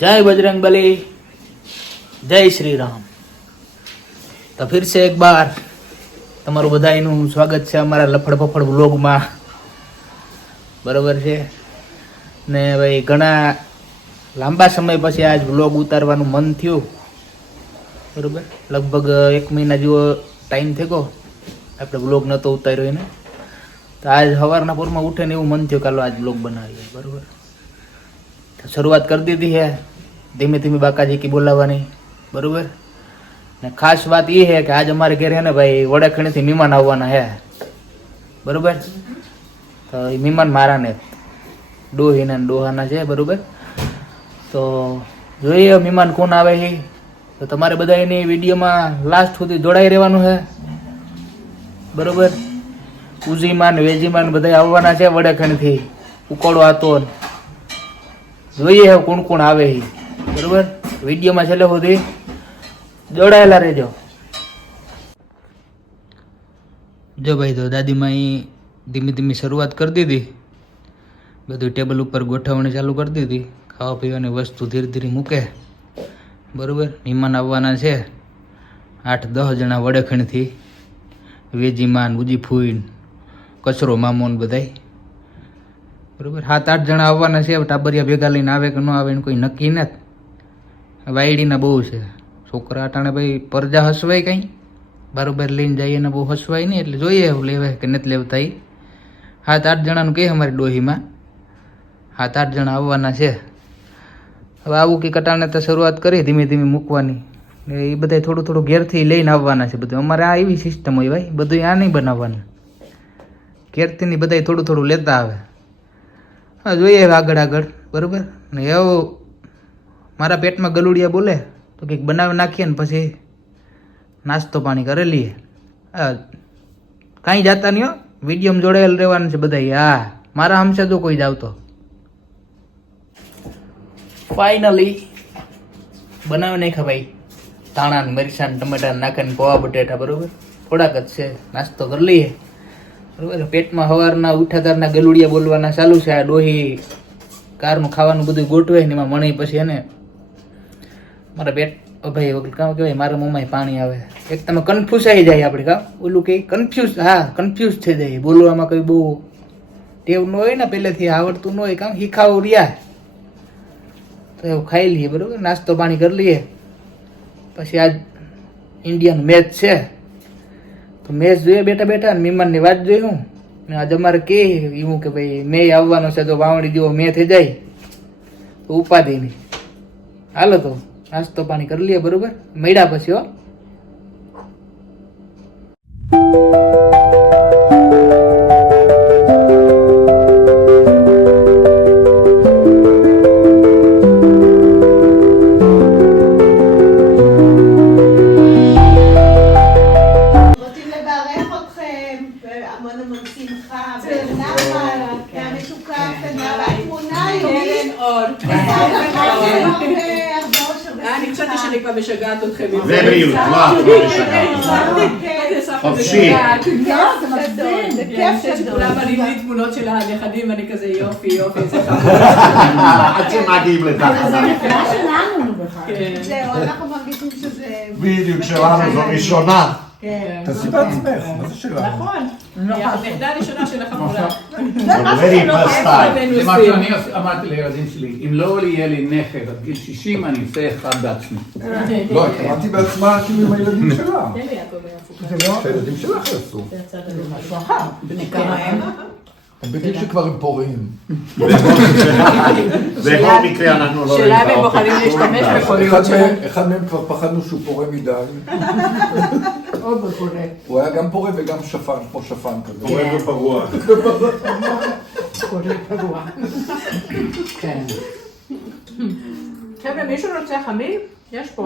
जय बजरंग बली, जय श्री राम। तो फिर से एक बार તમારું બધાયનું સ્વાગત છે અમારા લફડ ફફડ વ્લોગમાં। બરોબર છે ને ભાઈ, ઘણા લાંબા સમય પછી આજ વ્લોગ ઉતારવાનું મન થયું। બરોબર, લગભગ 1 મહિના જેવો ટાઈમ થયો આપણે વ્લોગ નહોતો ઉતાર્યો એને। તો આજ સવારના પોરમાં ઉઠીને એવું મન થયું કાલો આજ વ્લોગ બનાવીએ। બરોબર, તો શરૂઆત કરી દીધી છે ધીમે ધીમે બાકાજી કી બોલાવવાની। બરોબર, ને ખાસ વાત એ છે કે આજ અમારે ઘરે ને ભાઈ વડાખણીથી મહેમાન આવવાના છે। બરોબર, તો એ મહેમાન મારા ને ડોહીના ડોહાના છે। બરોબર, તો જોઈએ મહેમાન કોણ આવે છે। તો તમારે બધા એની વિડીયોમાં લાસ્ટ સુધી જોડાઈ રહેવાનું છે। બરોબર, ઉજીમાન વેજીમાન બધા આવવાના છે વડાખણીથી ઉકોડો આતો। જોઈએ કોણ કોણ આવે છે। બરોબર, વિડીયોમાં છેલ્લે સુધી જોડાયેલા રહેજો। જો ભાઈ, તો દાદીમાં ધીમે ધીમે શરૂઆત કરી દીધી, બધું ટેબલ ઉપર ગોઠવણી ચાલુ કરી દીધી, ખાવા પીવાની વસ્તુ ધીરે ધીરે મૂકે। બરોબર, મહેમાન આવવાના છે 8-10 જણા વડેખણીથી, વેજીમાન ઉજી ફૂઈન કચરો મામોન બધાય। બરોબર, 7-8 જણા આવવાના છે। ટાબરિયા ભેગા લઈને આવે કે ન આવે એને કોઈ નક્કી નથી। વાયડીના બહુ છે છોકરા અટાણે ભાઈ, પરજા હસવાય કંઈ બરોબર લઈને જઈએ ને બહુ હસવાય નહીં, એટલે જોઈએ એવું લેવાય કે નથી લેવતા। 7-8 જણાનું કહે અમારી ડોહીમાં 7-8 જણા આવવાના છે। હવે આવું કે કટાણે તો શરૂઆત કરી ધીમે ધીમે મૂકવાની, એ બધા થોડું થોડું ઘેરથી લઈને આવવાના છે બધું। અમારે આ એવી સિસ્ટમ હોય ભાઈ, બધું આ નહીં બનાવવાનું, ઘેરથી ની બધા થોડું થોડું લેતા આવે। હા, જોઈએ આગળ આગળ। બરોબર, ને એવું મારા પેટમાં ગલુડિયા બોલે તો કંઈક બનાવી નાખીએ ને પછી નાસ્તો પાણી કરી લઈએ। હા, કાંઈ જાતા નહીં હો, વિડીયોમાં જોડાયેલ રહેવાનું છે બધા। હા, મારા હમશે તો કોઈ જ આવતો। ફાઇનલી બનાવી નાખ્યા ભાઈ, ધાણા ને મરચાં ટમેટા નાખીને પૌવા બટેટા। બરોબર, થોડાક જ છે, નાસ્તો કરી લઈએ। બરોબર, પેટમાં સવારના ઉઠાતારના ગલુડિયા બોલવાના ચાલુ છે। આ ડોહી કારનું ખાવાનું બધું ગોઠવે ને એમાં મણી પછી એને મારા પેટ ભાઈ કામ કહેવાય, મારા મોંમાં પાણી આવે। એક તમે કન્ફ્યુઝ આવી જાય આપણે, કામ ઓલું કે કન્ફ્યુઝ, હા કન્ફ્યુઝ થઈ જાય બોલવામાં, કઈ બહુ ટેવ ન હોય ને પહેલેથી આવડતું ન હોય, કામ શીખાવ રહ્યા તો એવું ખાઈ લઈએ। બરોબર, નાસ્તો પાણી કરી લઈએ, પછી આજ ઇન્ડિયાનું મેચ છે તો મેચ જોઈએ બેઠા બેઠા ને મહેમાનની વાત જોઈ હું ને આજે અમારે કે એવું કે ભાઈ મેં આવવાનો છે, તો વાવણી જેવો મેં થઈ જાય તો ઉપાધિ નહીં। હાલો તો નાસ્તો પાણી કરી લઈએ। બરોબર, મળ્યા પછી હો। אני חשבתי שאני כבר משגעת אתכם. זה בריאות, לא חופשי. זה כיף שכולם מראים לי תמונות של הנכדים ואני כזה יופי יופי, איזה חמור. עד שמגיעים לכך. זה נפלא שלנו בכלל. זהו, אנחנו מרגישים שזה... בדיוק, שלנו זו ראשונה. תעשי בעצמך, מה זה שלנו? נכון. הנכדה הראשונה של החמולה. very first time. זה מה שאני אמרתי לילדים שלי, אם לא יהיה לי נכד עד גיל 60, אני אעשה אחד בעצמי. לא, התכוונתי בעצמה כאילו עם הילדים שלה. תן לי יעקב יעשו. שהילדים שלך יעשו. משהו אחר. בני כמה הם? הם בגיל שכבר הם פוריים. בכל מקרה אנחנו לא שאלה אם הם מוכנים להשתמש בפוריות שלהם. אחד מהם כבר פחדנו שהוא פורה מדי. עוד ופורה. הוא היה גם פורה וגם שפן, כמו שפן כזה. פורה ופרוע. פורה פרוע. כן. חבר'ה, מישהו רוצה חמים? יש פה.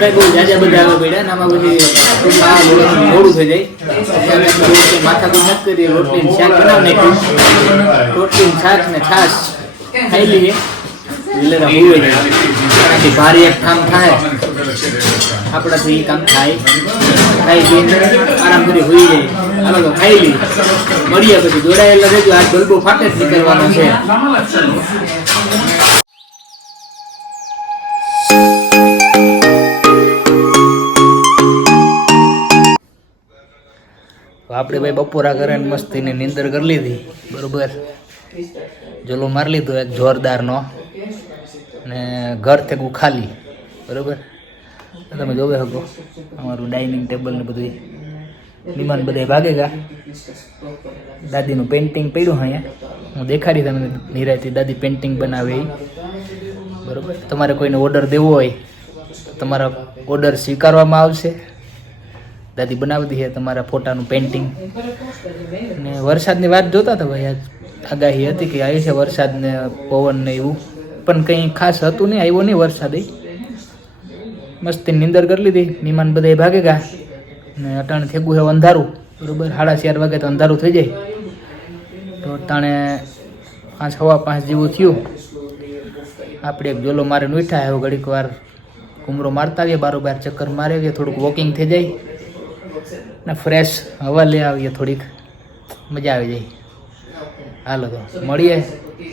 ભાઈ બહુ જાજા બધા આવે પડ્યા ને આમાં પછી મોડું થઈ જાય માથાકૂટ નથી કરી રોટલી ને શાક બનાવ નાખ્યું રોટલી શાક ને છાશ ખાઈ લઈએ એટલે હોઈ જાય ભારી એક ઠામ થાય આપણાથી એ કામ થાય ખાઈ પીને આરામ કરી હોઈ જાય હાલો તો ખાઈ લઈએ મળીએ પછી દોડાયેલા રહેજો આ બલ્બો ફાટે જ નીકળવાનો છે આપણે ભાઈ બપોરા કરીને મસ્તીની નીંદર કરી લીધી બરોબર જોલો મારી લીધો એક જોરદારનો ને ઘર થેગું ખાલી બરોબર તમે જોવે શકો અમારું ડાઇનિંગ ટેબલ ને બધું નિમાન બધા ભાગે ગયા દાદીનું પેઇન્ટિંગ પડ્યું અહીંયા હું દેખાડી તમને નિરાયથી દાદી પેઇન્ટિંગ બનાવે એ બરોબર તમારે કોઈને ઓર્ડર દેવો હોય તો તમારા ઓર્ડર સ્વીકારવામાં આવશે દાદી બનાવી દઈએ તમારા ફોટાનું પેઇન્ટિંગ ને વરસાદની વાત જોતા હતા ભાઈ આજ આગાહી હતી કે આવી છે વરસાદ ને પવન ને એવું પણ કંઈ ખાસ હતું નહીં આવ્યો નહીં વરસાદ મસ્તી નીંદર કરી લીધી નિમાન બધા ભાગે ગયા ને અટાણે થેગું છે અંધારું બરોબર 4:30 વાગે તો અંધારું થઈ જાય તો અટાણે 5:15 જેવું થયું આપણે એક જોલો મારીને ઉઠ્યા આવ્યો ઘડીક વાર ઘૂમરો મારતા આવીએ બારોબાર ચક્કર મારી આવીએ થોડુંક વોકિંગ થઈ જાય ને ફ્રેશ હવા લઈ આવીએ થોડીક મજા આવી જાય હાલો તો મળીએ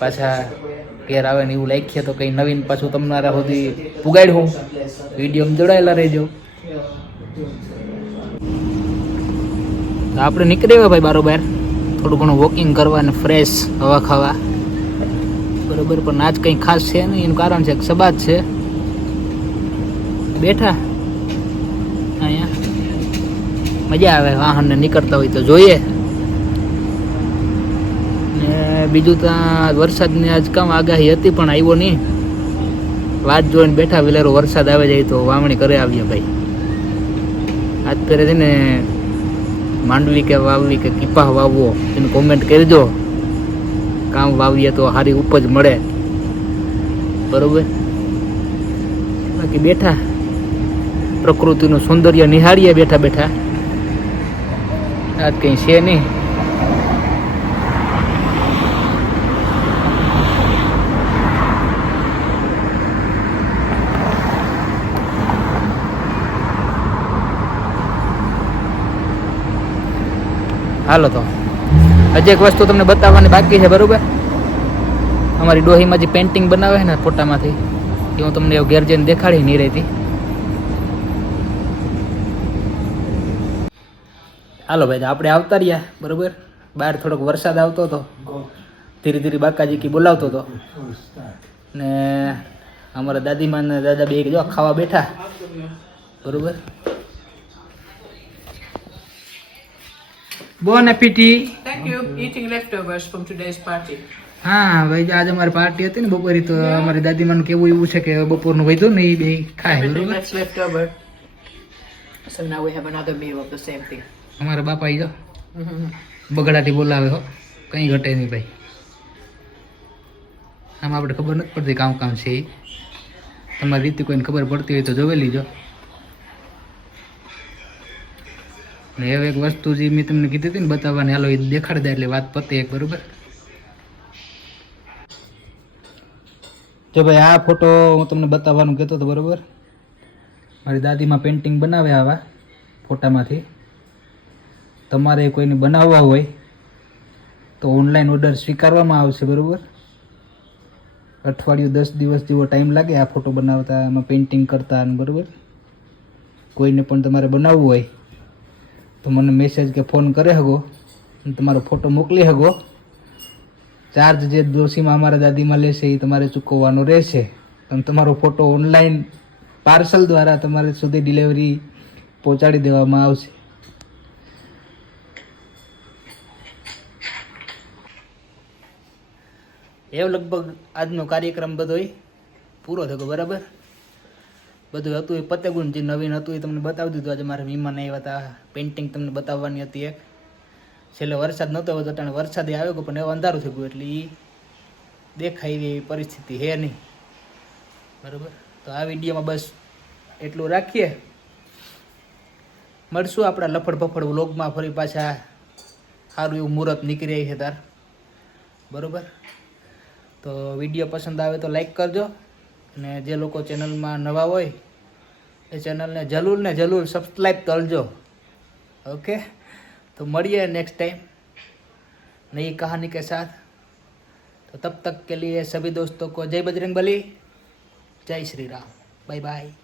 પાછા ઘેર આવે ને એવું લાગીએ તો કંઈ નવીન પાછું તમારા સુધી પુગાડ્યું વિડીયોમાં જોડાયેલા રહેજો તો આપણે નીકળી આવ્યા ભાઈ બારોબાર થોડું ઘણું વોકિંગ કરવા ને ફ્રેશ હવા ખાવા બરોબર પણ આજ કંઈ ખાસ છે નહીં એનું કારણ છે કે સબાત છે બેઠા અહીંયા મજા આવે વાહનને નીકળતા હોય તો જોઈએ ને બીજું તો વરસાદની આજ કામ આગાહી હતી પણ આવ્યો નહીં વાત જોઈને બેઠા વેલેરો વરસાદ આવે જાય તો વાવણી કરે આવીએ ભાઈ આજ પહેરે છે ને માંડવી કે વાવવી કે કીપા વાવવો એની કોમેન્ટ કરજો કામ વાવીએ તો સારી ઉપજ મળે બરોબર બાકી બેઠા પ્રકૃતિનું સૌંદર્ય નિહાળીએ બેઠા બેઠા આજ કંઈ છે નહીં હાલો તો હજી એક વસ્તુ તમને બતાવવાની બાકી છે બરોબર અમારી ડોહીમાં જે પેઇન્ટિંગ બનાવે છે ને ફોટામાંથી એ હું તમને ઘેર જઈને દેખાડી નહીં રહેતી હાલો ભાઈ આપણે આવતા રહ્યા બરોબર બહાર થોડોક વરસાદ આવતો હતો ધીરે ધીરે બાકાજી કી બોલાવતો હતો ને અમારા દાદીમાં ને દાદા બે જો ખાવા બેઠા બરોબર બોન APT Thank you. Eating leftovers from today's party. હા ભાઈ આજે અમારી પાર્ટી હતી ને બપોરે તો અમારી દાદીમાનું કેવું એવું છે કે બપોરનું વધ્યું ને એ બે ખાય Everything બરોબર that's left over. So now we have another meal of the same thing. અમારા બાપા જો બગડાથી બોલાવે હો કંઈ ઘટે નહીં ભાઈ આમ આપણે ખબર નથી પડતી કામ કામ છે એ તમારી રીતે કોઈને ખબર પડતી હોય તો જોઈ લીજો ને હવે એક વસ્તુ જે મેં તમને કીધી હતી ને બતાવવાની હાલો એ દેખાડી દે એટલે વાત પતે એક બરોબર જો ભાઈ આ ફોટો હું તમને બતાવવાનું કહેતો હતો બરોબર મારી દાદીમાં પેઇન્ટિંગ બનાવે આવા ફોટામાંથી તમારે કોઈને બનાવવા હોય તો ઓનલાઈન ઓર્ડર સ્વીકારવામાં આવશે બરોબર અઠવાડિયું 10 દિવસ જેવો ટાઈમ લાગે આ ફોટો બનાવતા એમાં પેઇન્ટિંગ કરતા અને બરોબર કોઈને પણ તમારે બનાવવું હોય તો મને મેસેજ કે ફોન કરે શકો અને તમારો ફોટો મોકલી શકો ચાર્જ જે દોશીમાં અમારા દાદીમાં લેશે એ તમારે ચૂકવવાનો રહેશે અને તમારો ફોટો ઓનલાઈન પાર્સલ દ્વારા તમારે સુધી ડિલિવરી પહોંચાડી દેવામાં આવશે એવો લગભગ આજનો કાર્યક્રમ બધોય પૂરો થયો બરાબર બધું હતું એ પતેગુણ જે નવીન હતું એ તમને બતાવી દીધું આજે મારા મહેમાન આવ્યા હતા પેઇન્ટિંગ તમને બતાવવાની હતી એક છેલ્લે વરસાદ નહોતો આવતો એટલે વરસાદે આવ્યો ગયો પણ એવું અંધારું થઈ ગયું એટલે એ દેખાય એવી પરિસ્થિતિ હે નહીં બરાબર તો આ વિડીયોમાં બસ એટલું રાખીએ. મળશું આપણા લફડ ફફડ વ્લોગમાં ફરી પાછા. સારું એવું મુહૂર્ત નીકળી રહી છે તાર, બરાબર? તો વિડીયો પસંદ આવે તો લાઈક કરજો, અને જે લોકો ચેનલમાં નવા હોય એ ચેનલને જરૂર સબસ્ક્રાઈબ કરજો. ओके, तो મળીએ नेक्स्ट टाइम नई कहानी के साथ. तो तब तक के लिए सभी दोस्तों को जय बजरंगबली, जय श्री राम, बाय बाय.